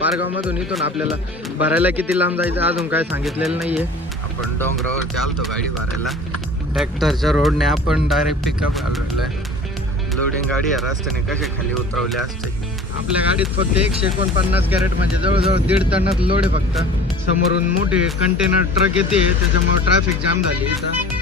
पारगावमधून मध्ये इथून आपल्याला भरायला किती लांब जायचं अजून काय सांगितलेलं नाहीये. आपण डोंगरावर चालतो गाडी भरायला. ट्रॅक्टरच्या रोडने आपण डायरेक्ट पिकअप घालवलंय लोडिंग गाडी या रस्त्याने कसे खाली उतरवले असते. आपल्या गाडीत फक्त एकशे एकोणपन्नास कॅरेट म्हणजे जवळजवळ दीड टनात लोड आहे फक्त. समोरून मोठे कंटेनर ट्रक येते त्याच्यामुळे ट्रॅफिक जाम झाली इथं.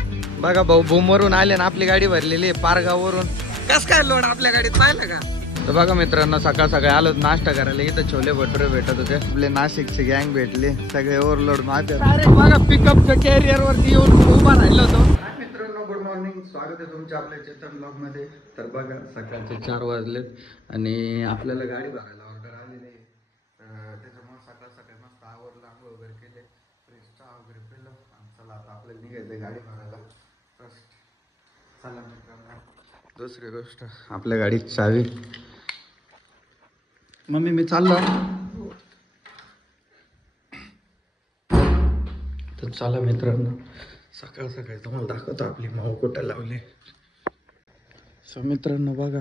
बघा भाऊ भूमवरून आले ना आपली गाडी भरलेली आहे पारगाववरून. कस काय लोड आपल्या गाडीत पाहिलं का? तर बघा मित्रांनो सकाळ सकाळी आलो नाश्ता करायला. इथं छोले भटुरे भेटत होते. आपले नाशिकचे गँग भेटले. सगळे ओव्हरलोड मागे बघा पिकअपच्या कॅरियर वरती येऊन उभा राहिलो होतो. मित्रांनो गुड मॉर्निंग स्वागत आहे तुमच्या आपल्या चेतन ब्लॉगमध्ये. तर बघा सकाळचे चार वाजलेत आणि आपल्याला गाडी भरायला ऑर्डर आलेली आहे. त्याच्यामुळे सकाळ सकाळी मस्त आवरलं आंघोळ वगैरे केले फ्रेश चहा वगैरे पिलं. आणि चला आता आपल्याला निघायचं गाडी चला मित्रांनो दुसरी गोष्ट आपल्या गाडीत चावी. मम्मी मी चाललो. तर चला मित्रांनो सकाळ सकाळी तुम्हाला दाखवतो आपली माऊ कुठं लावली. सो मित्रांनो बघा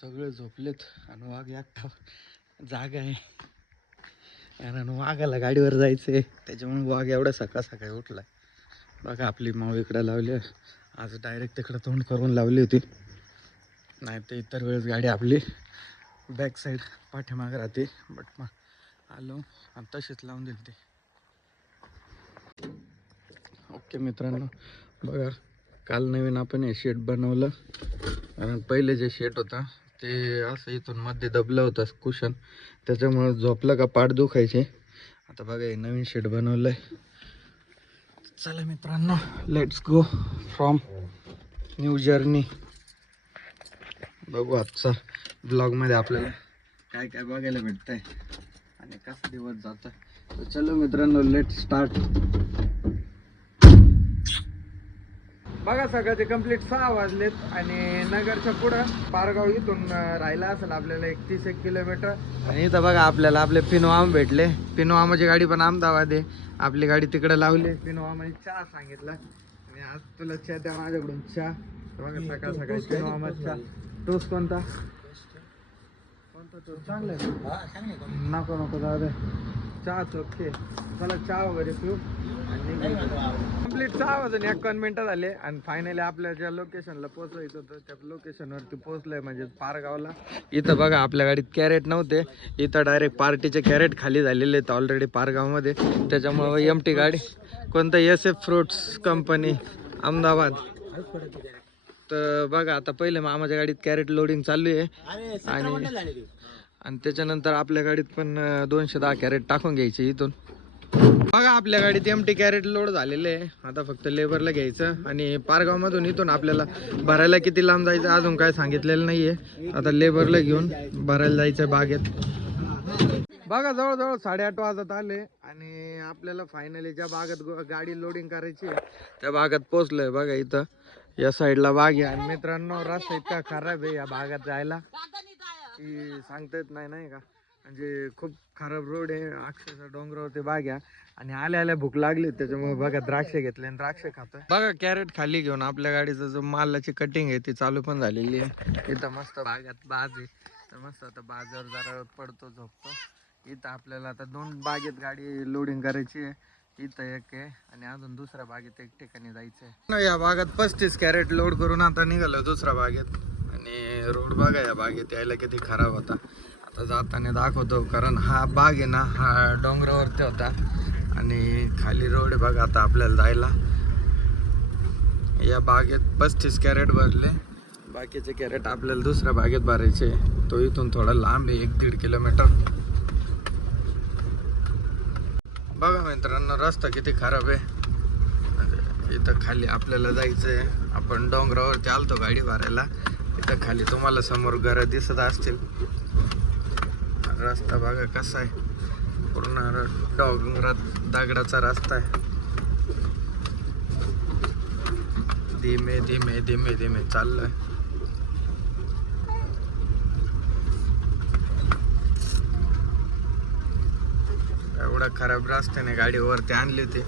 सगळे झोपलेत आणि वाघ एकटा जागा आहे. कारण वाघाला गाडीवर जायचं आहे त्याच्यामुळे वाघ एवढा सकाळ सकाळी उठला बघा आपली माऊ इकडं लावली. आहे. आज डायरेक्ट तिकडं तोंड करून लावली होती. नाही तर इतर वेळेस गाडी आपली बॅक साईड पाठीमागे राहते. बट मग आलो. आणि तशीच लावून दिली ती. ओके मित्रांनो. बघा काल नवीन आपण हे शेट बनवलं. कारण पहिले जे शेट होता ते असं इथून मध्ये दबलं होतं कुशन त्याच्यामुळं झोपलं का पाठ दुखायचे. आता बघा हे नवीन शेट बनवलं आहे चला मित्रांनो let's go from new journey बघू आजचा ब्लॉगमध्ये आपल्याला काय काय बघायला भेटतंय आणि कसा दिवस जातं तर चलो मित्रांनो लेट स्टार्ट बघा सगळं कंप्लीट सहा वाजलेत आणि नगरच्या पुढं पारगाव इथून राहिला असेल आपल्याला एकतीस एक किलोमीटर. आणि इथं बघा आपल्याला आपले पिनोआम भेटले. पिनोआमाची गाडी पण अहमदाबाद आहे. आपली गाडी तिकडे लावली. पिनोआमाने चहा सांगितला. आणि आज तुला चहा द्या माझ्याकडून चहा. बघा सकाळ सकाळी पिनोआमा चहा टोस्ट कोणता? कोणता टोस्ट चांगला आहे. नको नको जाऊ दे. चहा ओके. चला चहा वगैरे पिऊ कंप्लीट सहा वाजून एकावन्न मिनिटं झाले आणि फायनली आपल्या ज्या लोकेशनला पोहोचायचं होतं त्या लोकेशनवरती पोहोचलोय म्हणजे पारगावला. इथं बघा आपल्या गाडीत कॅरेट नव्हते. इथं डायरेक्ट पार्टीचे कॅरेट खाली झालेले आहेत ऑलरेडी पारगावमध्ये. त्याच्यामुळं एम टी गाडी. कोणतं S F fruits company Ahmedabad. तर बघा आता पहिले मामाच्या गाडीत कॅरेट लोडिंग चालू आहे. आणि आणि त्याच्यानंतर आपल्या गाडीत पण दोनशे दहा कॅरेट टाकून घ्यायचे इथून. बघा आपल्या गाडीत एम टी कॅरेट लोड झालेले आहे. आता फक्त लेबरला घ्यायचं आणि पारगावमधून इथून आपल्याला भरायला किती लांब जायचं अजून काय सांगितलेलं नाहीये. आता लेबरला घेऊन भरायला जायचं बागेत. बघा जवळजवळ साडेआठ वाजत आले आणि आपल्याला फायनली ज्या भागात गाडी लोडिंग करायची आहे, त्या भागात पोहोचलोय बघा इथं. या साईडला बाग आहे. आणि मित्रांनो रस्ता इतका खराब आहे या भागात जायला. की सांगता येत नाही नाही का? म्हणजे खूप खराब रोड आहे अक्षरशः डोंगरावरती बाग आहे आणि आल्या आल्या भूक लागली त्याच्यामुळे बघा द्राक्ष घेतले आणि द्राक्ष खातोय. बघा कॅरेट खाली घेऊन आपल्या गाडीचं जो मालाची कटिंग आहे ती चालू पण झालेली आहे. इथं मस्त बागात बाज आहे. तर मस्त आता बाजावर जरा पडतो झोपतो. इथं आपल्याला आता दोन बागेत गाडी लोडिंग करायची आहे. इथं एक आहे आणि अजून दुसऱ्या बागेत एक ठिकाणी जायचंय. या बागात पस्तीस कॅरेट लोड करून आता निघालो दुसऱ्या बागेत. आणि रोड बघा या बागेत यायला किती खराब होता. आता जाताना दाखवतो कारण हा बाग आहे ना हा डोंगरावरती होता. आणि खाली रोड आहे बघा आता आपल्याला जायला. या बागेत पस्तीस कॅरेट भरले. बाकीचे कॅरेट आपल्याला दुसऱ्या बागेत भरायचे. तो इथून थोडा लांब आहे एक दीड किलोमीटर. बघा मित्रांनो रस्ता किती खराब आहे. इथं खाली आपल्याला जायचं आहे आपण डोंगरावरती आलतो गाडी भरायला. इथं खाली तुम्हाला समोर घरं दिसत असतील. रस्ता बघा कसा आहे? पूर्ण डोंगरात दगडाचा रस्ता आहे. धीमे धीमे धीमे धीमे चाललंय. एवढा खराब रस्त्याने गाडी वरती आणली होती.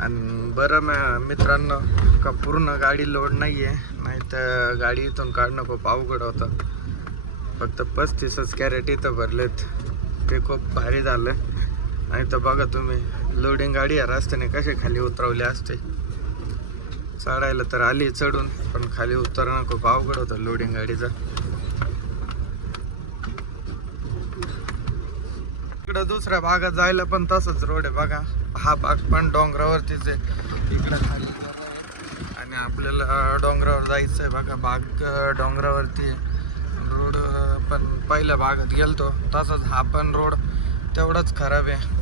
आणि बरं मॅ मित्रांनो का पूर्ण गाडी लोड नाही आहे नाही तर गाडी इथून काढणं खूप अवघड होतं. फक्त पस्तीसच कॅरेट इथं भरलेत. ते खूप भारी झालं. आणि तर बघा तुम्ही लोडिंग गाडी या रस्त्याने कसे खाली उतरवले असते. चढायला तर आली चढून पण खाली उतरणं खूप अवघड होतं लोडिंग गाडीचं. इकडं दुसऱ्या भागात जायला पण तसंच रोड आहे बघा. हा भाग पण डोंगरावरतीच आहे. इकडं खाली आणि आपल्याला डोंगरावर जायचं आहे बघा. भाग डोंगरावरती. रोड पण पहिल्या भागात गेलतो. तसंच हा पण रोड तेवढाच खराब आहे.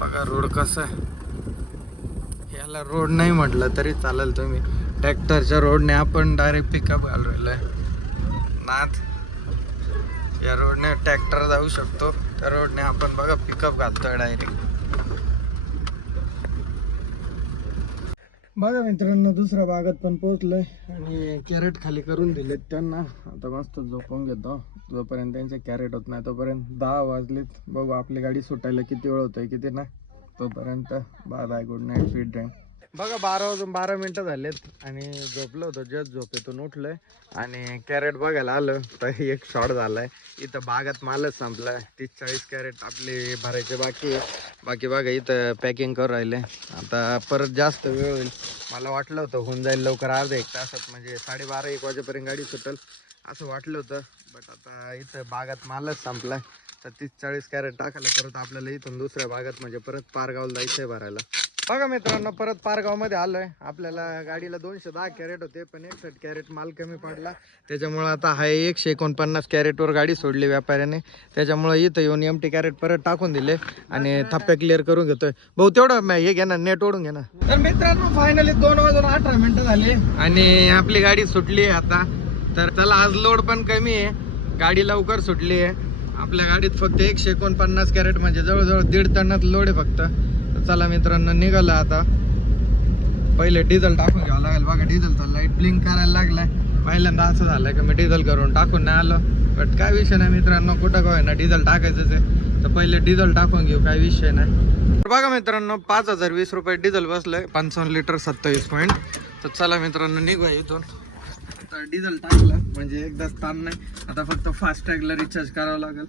बघा रोड कसं आहे. याला रोड नाही म्हटलं तरी चालेल तुम्ही. ट्रॅक्टरच्या रोडने आपण डायरेक्ट पिकअप घालवलं आहे. नाथ या रोडने ट्रॅक्टर जाऊ शकतो. त्या रोडने आपण बघा पिकअप घालतोय डायरेक्ट बघा मित्रांनो दुसऱ्या भागात पण पोहोचलोय. आणि कॅरेट खाली करून दिलेत त्यांना. आता मस्त झोपून घेतो. जोपर्यंत त्यांचे कॅरेट होत नाही तोपर्यंत दहा वाजलेत. बघू आपली गाडी सुटायला किती वेळ होतोय किती नाही. तोपर्यंत bye bye good night sweet dream बघा बारा वाजून बारा मिनटं झालेत आणि झोपलो होतो जस्ट झोपेतून उठलोय. आणि कॅरेट बघायला आलं तर एक शॉर्ट झालाय. इथं बागात मालच संपलाय. तीस चाळीस कॅरेट आपले भरायचे बाकी बाकी बघा इथं पॅकिंग करून राहिले. आता परत जास्त वेळ होईल. मला वाटलं होतं होऊन जाईल लवकर अर्धा एक तासात म्हणजे साडेबारा एक वाजेपर्यंत गाडी सुटेल असं वाटलं होतं. बट आता इथं बागात मालच संपलाय. तर तीस चाळीस कॅरेट टाकायला परत आपल्याला इथून दुसऱ्या भागात म्हणजे परत पारगावला जायचं आहे भरायला. बघा मित्रांनो परत पारगावमध्ये आलोय. आपल्याला गाडीला दोनशे दहा कॅरेट होते पण एकसठ कॅरेट माल कमी पडला. त्याच्यामुळे आता हा एकशे एकोणपन्नास कॅरेटवर गाडी सोडली व्यापाऱ्याने. त्याच्यामुळे इथं येऊन एम टी कॅरेट परत टाकून दिले आणि थप्प्या क्लिअर करून घेतोय. भाऊ तेवढं म- हे घे ना नेट ओढून घे ना. तर मित्रांनो फायनली दोन वाजून अठरा मिनिटं झाली. आणि आपली गाडी सुटली आहे आता. तर त्याला आज लोड पण कमी आहे. गाडी लवकर सुटली आहे. आपल्या गाडीत फक्त एकशे एकोणपन्नास कॅरेट म्हणजे जवळजवळ दीड टनात लोड आहे फक्त. चला मित्रांनो निघाला आता. पहिले डिझेल टाकून घ्यावं लागेल. बघा डिझेलचा लाइट ब्लिंक करायला लागलाय. पहिल्यांदा असं झालं की मी डिझेल करून टाकून नाही आलो. बट काय विषय नाही मित्रांनो कुठं काय ना डिझेल टाकायचंच आहे. तर पहिले डिझेल टाकून घेऊ काय विषय नाही. बघा मित्रांनो पाच हजार वीस रुपये डिझेल बसलंय. पंचावन्न लिटर सत्तावीस पॉईंट तर चला मित्रांनो निघूया इथून. तर डिझेल टाकलं म्हणजे एकदाच ताण नाही. आता फक्त फास्ट टॅगला रिचार्ज करावं लागेल.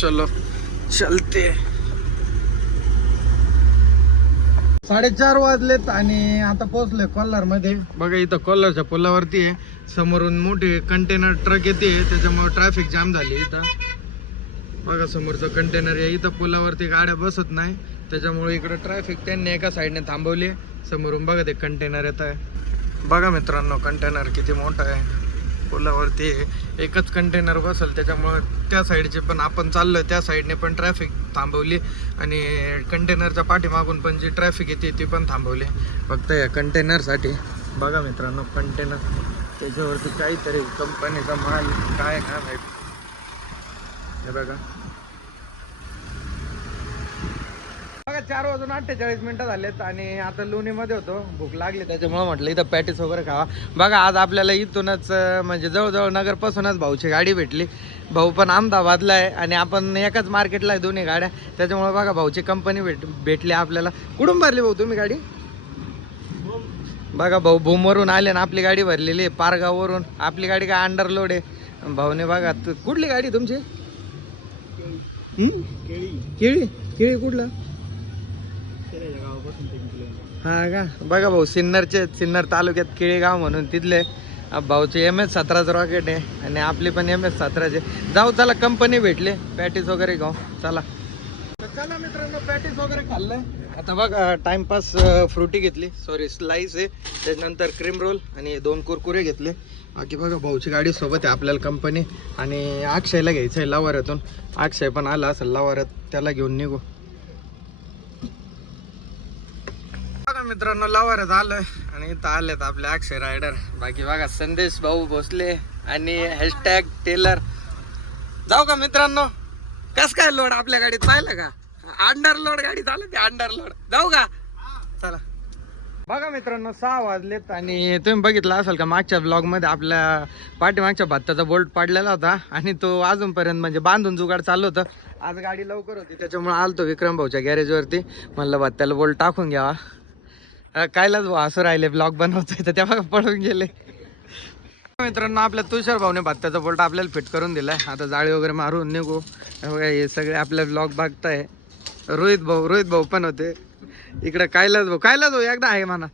चलो. चलते. साडेचार वाजलेत आणि आता पोहोचलोय कोल्हारमध्ये बघा इथं कोल्हारच्या पुलावरती आहे. समोरून मोठी कंटेनर ट्रक येते. त्याच्यामुळे ट्रॅफिक जाम झाली इथं. बघा समोरचं कंटेनर आहे. इथं पुलावरती गाड्या बसत नाही. त्याच्यामुळे इकडं ट्रॅफिक त्यांनी एका साईडने थांबवली समोरून बघा ते कंटेनर येत आहे. बघा मित्रांनो कंटेनर किती मोठं आहे. पुलावरती एकच कंटेनर बसल त्याच्यामुळं त्या साईडचे पण आपण चाललं त्या साईडने पण ट्रॅफिक थांबवली आणि कंटेनरच्या पाठीमागून पण जी ट्रॅफिक येते ती पण थांबवली. फक्त या कंटेनरसाठी बघा मित्रांनो कंटेनर त्याच्यावरती काहीतरी कंपनीचा माल काय काय माहीत? हे बघा बघा चार वाजून अठ्ठेचाळीस मिनिटं झालेत आणि आता लोणीमध्ये होतो. भूक लागली त्याच्यामुळे म्हटलं इथं पॅटीस वगैरे खावा. बघा आज आपल्याला इथूनच म्हणजे जवळजवळ नगरपासूनच भाऊची गाडी भेटली. भाऊ पण अहमदाबादला आहे आणि आपण एकाच मार्केटला आहे दोन्ही गाड्या. त्याच्यामुळे बघा भाऊची कंपनी भेट भेटली आपल्याला. कुठून भरली भाऊ तुम्ही गाडी? बघा भाऊ भूमवरून आले ना आपली गाडी भरलेली आहे. पारगाववरून. आपली गाडी काय अंडरलोड आहे? भाऊने बघा कुठली गाडी तुमची? केळी केळी. केळी कुठला? हा का? बघा भाऊ सिन्नरचे सिन्नर तालुक्यात केळेगाव म्हणून तिथले भाऊचे एम एस सतराचं रॉकेट आहे आणि आपली पण एम एस सतराचे जाऊ चला कंपनी भेटले. पॅटीस वगैरे खाऊ चला. चला मित्रांनो पॅटीस वगैरे खाल्लंय. आता बघा टाइमपास फ्रुटी घेतली. सॉरी स्लाइस आहे. त्याच्यानंतर क्रीम रोल आणि दोन कुरकुरे घेतले. बाकी बघा भाऊची गाडी सोबत आहे आपल्याला कंपनी आणि अक्षयला घ्यायचं आहे लवारातून. अक्षय पण आला असेल लवारात. त्याला घेऊन निघू. मित्रांनो लवाऱ्यात आलोय आणि इथं आलेत आपले अक्षय रायडर. बाकी बघा संदेश भाऊ भोसले आणि हॅशटॅग टेलर जाऊ का मित्रांनो? कस काय लोड आपल्या गाडीत पाहिलं का? अंडर लोड गाडी चालत अंडर लोड जाऊ का? चला. बघा मित्रांनो सहा वाजलेत आणि तुम्ही बघितलं असाल का मागच्या ब्लॉगमध्ये आपल्या पाठीमागच्या भत्त्याचा बोल्ट पडलेला होता आणि तो अजूनपर्यंत म्हणजे बांधून जुगाड चालू होतं. आज गाडी लवकर होती त्याच्यामुळे आलतो विक्रम भाऊच्या गॅरेजवरती म्हणलं भत्त्याला बोल्ट टाकून घ्यावा. कायलाच भाऊ असं राहिले ब्लॉग बनवतोय तर तेव्हा पळून गेले. मित्रांनो आपल्या तुषार भाऊने भत्त्याचा बोलटा आपल्याला फिट करून दिलाय. आता जाळी वगैरे मारून निघू. हे हे सगळे आपल्या ब्लॉग बघताय. रोहित भाऊ रोहित भाऊ पण होते. इकडे कायलाच भाऊ कायलाच भाऊ एकदा आहे म्हणा.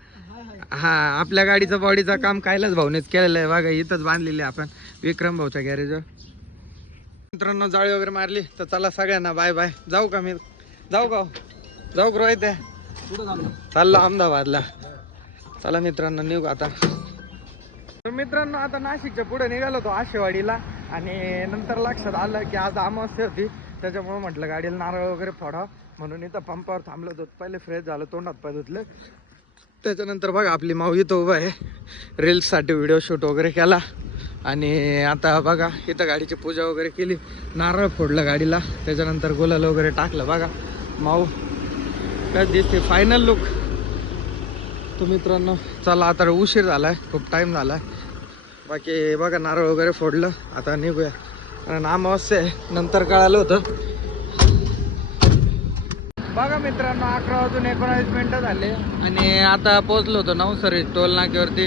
हा आपल्या गाडीचं बॉडीचं काम कायलाच भाऊनेच केलेलं आहे. बघा इथंच बांधलेली आहे आपण. विक्रम भाऊच्या गॅरेजवर मित्रांनो जाळी वगैरे मारली तर चला सगळ्यांना बाय बाय जाऊ का मी? जाऊ का हो? जाऊ रोहित? आहे चाललो अहमदाबादला. चला मित्रांनो निघू आता. तर मित्रांनो आता नाशिकच्या पुढे निघालो होतो आशेवाडीला आणि नंतर लक्षात आलं की आज अमावस्या होती. त्याच्यामुळे म्हटलं गाडीला नारळ वगैरे फोडा म्हणून इथं पंपावर थांबलो होतो. पहिले फ्रेश झालं तोंडात पाय धुतलं. त्याच्यानंतर बघा आपली माऊ इथं उभं आहे. रील्ससाठी व्हिडिओ शूट वगैरे केला. आणि आता बघा इथं गाडीची पूजा वगैरे केली. नारळ फोडलं गाडीला. त्याच्यानंतर गुलाल वगैरे टाकलं. बघा माऊ. काय दिसते फायनल लुक तो मित्रांनो चला आता उशीर झालाय खूप टाइम झालाय. बाकी बघा नारळ वगैरे फोडलं आता निघूया. कारण अमावस्या आहे नंतर कळालं होतं. बघा मित्रांनो अकरा वाजून एकोणावीस मिनिटं झाले. आणि आता पोहोचलो होतो नवसरी टोल नाक्यावरती.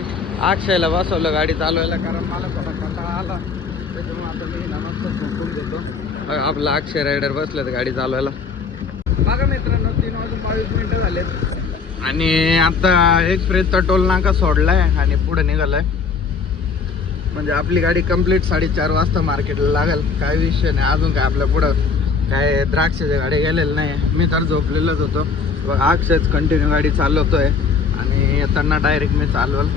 अक्षयला बसवलं गाडी चालवायला कारण मला थोडा कंटाळा आला. त्याच्यामुळे आता मी नमस्कार झोपून देतो आपला अक्षय रायडर बसलं गाडी चालवायला. बघा मित्रांनो तीन वाजून बावीस मिनिटं झालेत आणि आता एक एक्सप्रेसचा टोल नाका सोडलाय आणि पुढे निघालाय. म्हणजे आपली गाडी कंप्लीट साडेचार वाजता मार्केटला लागेल. काय विषय नाही. अजून काय आपल्या पुढं काय द्राक्षाच्या गाडी गेलेलं नाही. मी तर झोपलेलंच होतो. बघ अक्षयच कंटिन्यू गाडी चालवतोय. आणि येताना डायरेक्ट मी चालवल.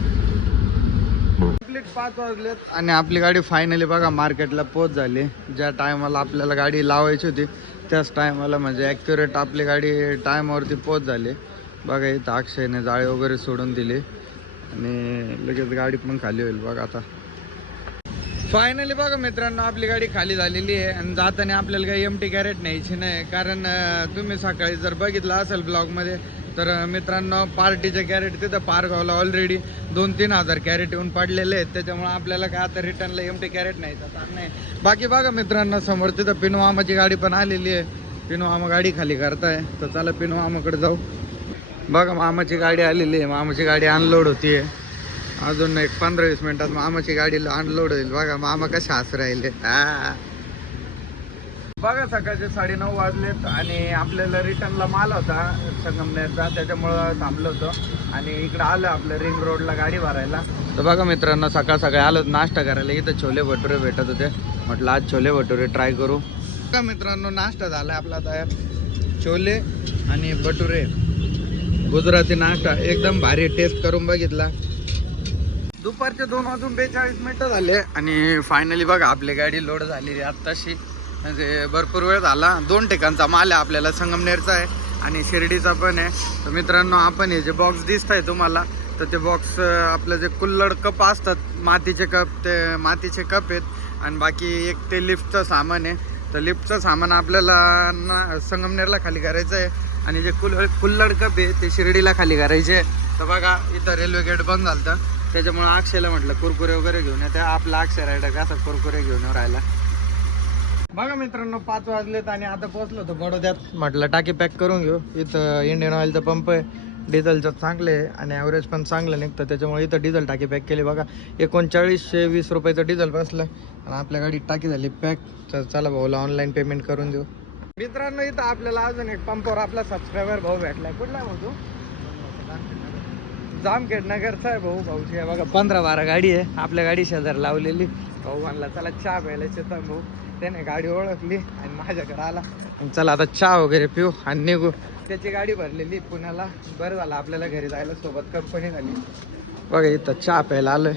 कंप्लीट पाच वाजलेत आणि आपली गाडी फायनली बघा मार्केटला पोच झाली. ज्या टायमाला आपल्याला गाडी लावायची होती त्याच टायमाला म्हणजे ॲक्युरेट आपली गाडी टायमावरती पोच झाली. बघा इथं अक्षयने जाळे वगैरे सोडून दिले. आणि लगेच गाडी पण खाली होईल बघा आता. फायनली बघा मित्रांनो आपली गाडी खाली झालेली आहे. आणि जाताना आपल्याला काही एम टी कॅरेट न्यायची नाही. कारण तुम्ही सकाळी जर बघितलं असेल ब्लॉगमध्ये तर मित्रांनो पार्टीचे कॅरेट तिथं पारगावला ऑलरेडी दोन तीन हजार कॅरेट येऊन पडलेले आहेत. त्याच्यामुळे आपल्याला काय आता रिटर्नला एम टी कॅरेट न्यायचा ताण नाही. बाकी बघा मित्रांनो समोर तिथं पिनवामाची गाडी पण आलेली आहे. पिनवामा गाडी खाली करताय. तर चला पिनवामाकडे जाऊ. बघा मामाची गाडी आलेली आहे. मामाची गाडी अनलोड होती अजून एक पंधरा वीस मिनिटात मामाची गाडी अनलोड होईल. बघा मामा कसे हसू राहिले. बघा सकाळचे साडे नऊ वाजलेत आणि आपल्याला रिटर्नला माल होता. संगमनेरचा. त्याच्यामुळं थांबलो होतो. आणि इकडं आलं आपलं रिंग रोडला गाडी भरायला. तर बघा मित्रांनो सकाळ सकाळी आलो नाश्ता करायला. इथं छोले भटुरे भेटत होते. म्हटलं आज छोले भटुरे ट्राय करू. बघा मित्रांनो नाश्ता झाला आपला तयार. छोले आणि भटुरे. गुजराती नाश्ता एकदम भारी टेस्ट करून बघितला. दुपारचे दोन वाजून बेचाळीस मिनिटं झाले आणि फायनली बघा आपली गाडी लोड झालेली आहे आत्ताशी. म्हणजे भरपूर वेळ झाला. दोन ठिकाणचा माल आहे आपल्याला संगमनेरचा आहे आणि शिर्डीचा पण आहे. तर मित्रांनो आपण हे जे बॉक्स दिसत आहे तुम्हाला तर ते बॉक्स आपलं जे कुल्लड कप असतात मातीचे कप ते मातीचे कप आहेत. आणि बाकी एक ते लिफ्टचं सामान आहे. तर लिफ्टचं सामान आपल्याला ना संगमनेरला खाली करायचं आहे. आणि जे कुल कुल्लड कप आहे ते शिर्डीला खाली करायचे. तर बघा इथं रेल्वे गेट बंद झालं त्याच्यामुळे अक्षयला म्हटलं कुरकुरे वगैरे घेऊन येते आपला अक्षय रायडर असं कुरकुरे घेऊन राहिला. बघा मित्रांनो पाच वाजलेत आणि आता पोहोचलो होतो बडोद्यात. म्हटलं टाकी पॅक करून घेऊ. इथं इंडियन ऑइलचा पंप आहे. डिझेलचं चांगलं आहे आणि ॲव्हरेज पण चांगलं निघतं. त्याच्यामुळे इथं डिझेल टाकी पॅक केली. बघा एकोणचाळीसशे वीस रुपयाचं डिझेल बसलं. आणि आपल्या गाडीत टाकी झाली पॅक तर चला भाऊला ऑनलाईन पेमेंट करून देऊ. मित्रांनो इथं आपल्याला अजून एक पंपावर आपला सबस्क्रायबर भाऊ भेटलाय. कुठला आहे भाऊ तू? जामखेड नगरचा आहे भाऊ भाऊची आहे बघा पंधरा बारा गाडी आहे. आपल्या गाडी शेजार लावलेली. भाऊ म्हणला चला चहा प्यायला चेतन भाऊ. त्याने गाडी ओळखली आणि माझ्याकडे आला. आणि चला आता चहा वगैरे पिऊ आणि निघू. त्याची गाडी भरलेली पुण्याला. बरं झालं आपल्याला घरी जायला सोबत कंपनी झाली. बघा इथं चहा प्यायला आलोय.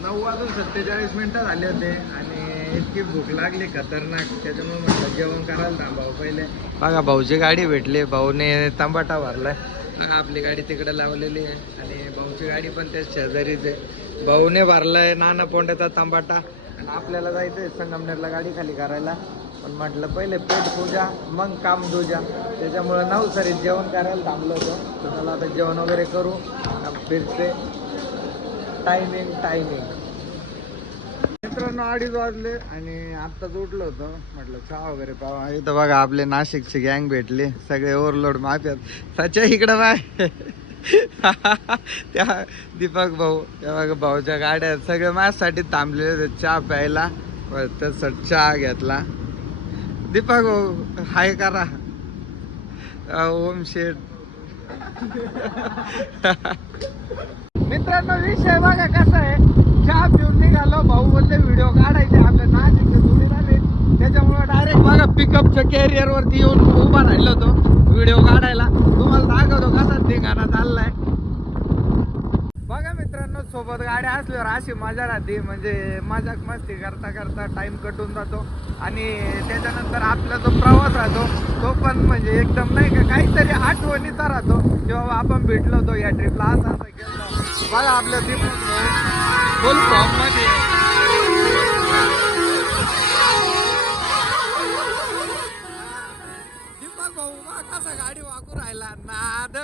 नऊ वाजून सत्तेचाळीस मिनिटं झाले होते आणि इतकी भूक लागली खतरनाक. त्याच्यामुळे म्हटलं जेवण करायला थांबावं पहिले. बघा भाऊची गाडी भेटली. भाऊने तांबाटा भरलाय. बघा आपली गाडी तिकडे लावलेली आहे. आणि भाऊची गाडी पण त्याच शेजारीच आहे. भाऊने भरलाय नाना पोंड्याचा तांबाटा. आणि आपल्याला जायचंय संगमनेरला गाडी खाली करायला. पण म्हटलं पहिले पेट पूजा मग काम दूजा त्याच्यामुळं नवसरीत जेवण करायला थांबलो होतो. तर चला आता जेवण वगैरे करू. फिरते. टायमिंग टायमिंग मित्रांनो अडीच वाजले आणि आत्ताच उठलो होतो. म्हटलं चहा वगैरे पावा. इथं बघा आपले नाशिकची गँग भेटले. सगळे ओव्हरलोड माफ्यात सच्या इकडं बाय त्या दीपक भाऊ त्या बघा भाऊच्या गाड्या आहेत. सगळे माझ्यासाठी थांबलेले होते. चहा प्यायला. तसं चहा घेतला. दीपक भाऊ हाय करा. ओम शेठ. मित्रांनो विषय बघा कसा आहे. चहा पिऊन निघालो भाऊ बोलते व्हिडिओ काढायचे आपल्या नाशिकचे थोडी झाले त्याच्यामुळे डायरेक्ट बघा पिकअपच्या कॅरियर वरती येऊन उभा राहिलो होतो व्हिडिओ काढायला. तुम्हाला दाखवतो कसा धिंगाणा चाललाय. बघा मित्रांनो सोबत गाड्या असल्यावर अशी मजा राहते म्हणजे मजाक मस्ती करता करता टाइम कटून जातो. आणि त्याच्यानंतर आपला जो प्रवास राहतो तो पण म्हणजे एकदम नाही का काहीतरी आठवणीचा राहतो की बाबा आपण भेटलो होतो या ट्रिपला असं असं गेलो बघा आपलं दीपक फुल फॉर्ममध्ये. दीपक भाऊ कसा गाडी वाकू राहिला? नाद.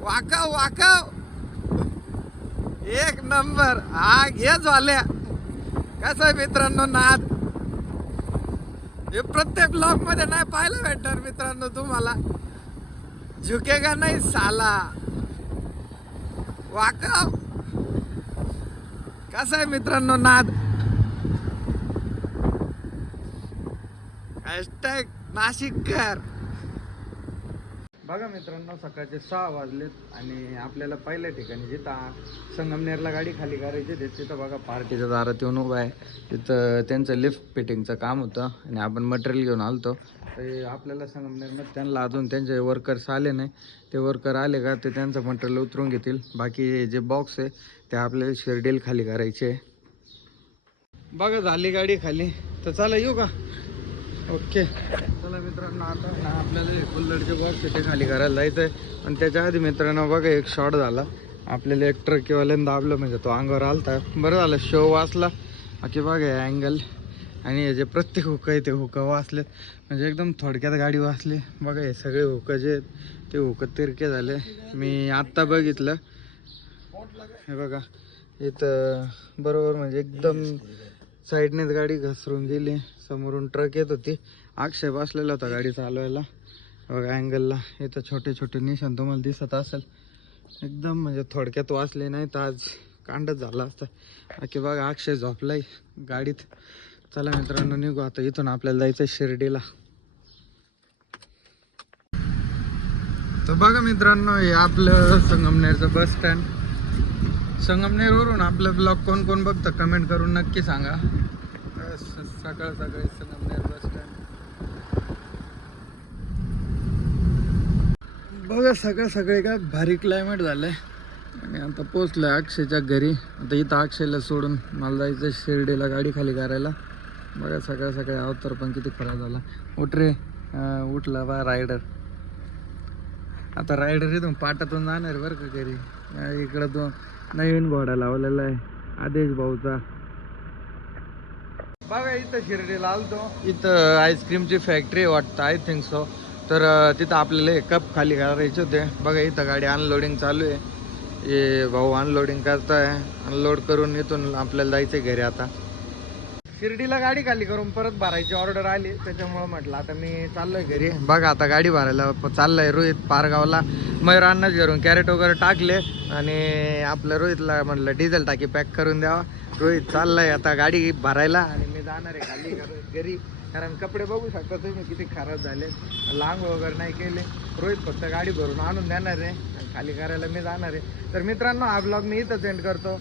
वाकाव वाकाव. एक नंबर. हा घे झाल्या कसं आहे मित्रांनो नाद? हे प्रत्येक ब्लॉगमध्ये नाही पाहायला भेटणार मित्रांनो तुम्हाला. झुकेगा नाही साला. वाकाव. कसं आहे मित्रांनो नाद? हॅशटॅग नाशिककर. बघा मित्रांनो सकाळचे सहा वाजलेत आणि आपल्याला पहिल्या ठिकाणी जिथं संगमनेरला गाडी खाली करायची होती तिथं बघा पार्टीच्या दारात येऊन उभा आहे. तिथं त्यांचं लिफ्ट फिटिंगचं काम होतं आणि आपण मटेरियल घेऊन आलतो. ते आपल्याला संगमनेरमध्ये त्यांना अजून त्यांचे वर्कर्स आले नाही. ते वर्कर आले का ते त्यांचं मटेरियल उतरून घेतील. बाकी जे बॉक्स आहे ते आपल्याला शिर्डील खाली करायचे. बघा झाली गाडी खाली. तर चला येऊ का? ओके. चला मित्रांनो आता ना आपल्याला एक कुल्लरचे बॉक्स ते खाली करायला जायचं आहे पण त्याच्या आधी मित्रांनो बघा एक शॉट झाला. आपल्याला एक ट्रकवाल्यांदा दाबलं म्हणजे तो अंगावर आलता. बरं झालं शो वाचला. बाकी बघा अँगल आणि हे जे प्रत्येक हुकं आहे ते हुकं वाचलेत. म्हणजे एकदम थोडक्यात गाडी वाचली. बघा हे सगळे हुकं जे आहेत ते हुकं तिरके झाले. मी आत्ता बघितलं. हे बघा इथं बरोबर म्हणजे एकदम साईडनेच गाडी घसरून गेली. समोरून ट्रक येत होती. आक्षेप असलेला होता गाडी चालवायला. बघा अँगलला इथं छोटे छोटे निशाण तुम्हाला दिसत असेल. एकदम म्हणजे थोडक्यात वाचले नाही तर आज कांडच झाला असता. बाकी बघा अक्षय झोपलाय गाडीत. चला मित्रांनो निघू आता इथून आपल्याला जायचं शिर्डीला. तर बघा मित्रांनो हे आपलं संगमनेरचं बस स्टँड संगमनेरवरून आपलं ब्लॉग कोण कोण बघतं कमेंट करून नक्की सांगा. सकाळ सकाळी संगमनेर बस स्टँड बघा सकाळ सकाळी काय भारी क्लायमेट झालंय. आणि आता पोचलोय अक्षयच्या घरी. आता इथं अक्षयला सोडून मला जायचं शिर्डीला गाडी खाली करायला. बघा सकाळ सकाळी अवतार पण किती खराब झाला. उठ रे. उठला बा रायडर आता रायडर इथून पाटातून जाणार बरं का घरी. इकडं तो नवीन घोडा लावलेला आहे. आदेश भाऊचा. बघा इथं शिर्डीला आलतो. इथं आईस्क्रीमची फॅक्टरी वाटतं आय थिंक सो तर तिथं आपल्याला हे कप खाली करायचे होते. बघा इथं गाडी अनलोडिंग चालू आहे. हे भाऊ अनलोडिंग करताय. अनलोड करून इथून आपल्याला जायचं घरी आता. शिर्डीला गाडी खाली करून परत भरायची ऑर्डर आली त्याच्यामुळं म्हटलं आता मी चाललोय घरी. बघा आता गाडी भरायला चाललंय रोहित पारगावला. मयूर अन्नाच घरून कॅरेट वगैरे टाकले आणि आपल्या रोहितला म्हटलं डिझेल टाकी पॅक करून द्यावा. रोहित चाललाय आता गाडी भरायला आणि मी जाणार आहे खाली घरी कारण कपडे बघू शकता तुम्ही किती खराब झाले. लांब वगैरे नाही केले. रोहित फक्त गाडी भरून आणून देणार आहे आणि खाली करायला मी जाणार आहे. तर मित्रांनो हा ब्लॉग मी इथं सेंड करतो.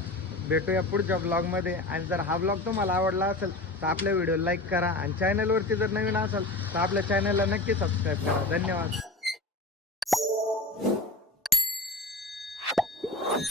भेटूया पुढच्या ब्लॉगमध्ये आणि जर हा ब्लॉग तुम्हाला आवडला असेल तर आपल्या व्हिडिओ लाईक करा. आणि चॅनलवरती जर नवीन असाल तर आपल्या चॅनलला नक्की सबस्क्राईब करा. धन्यवाद.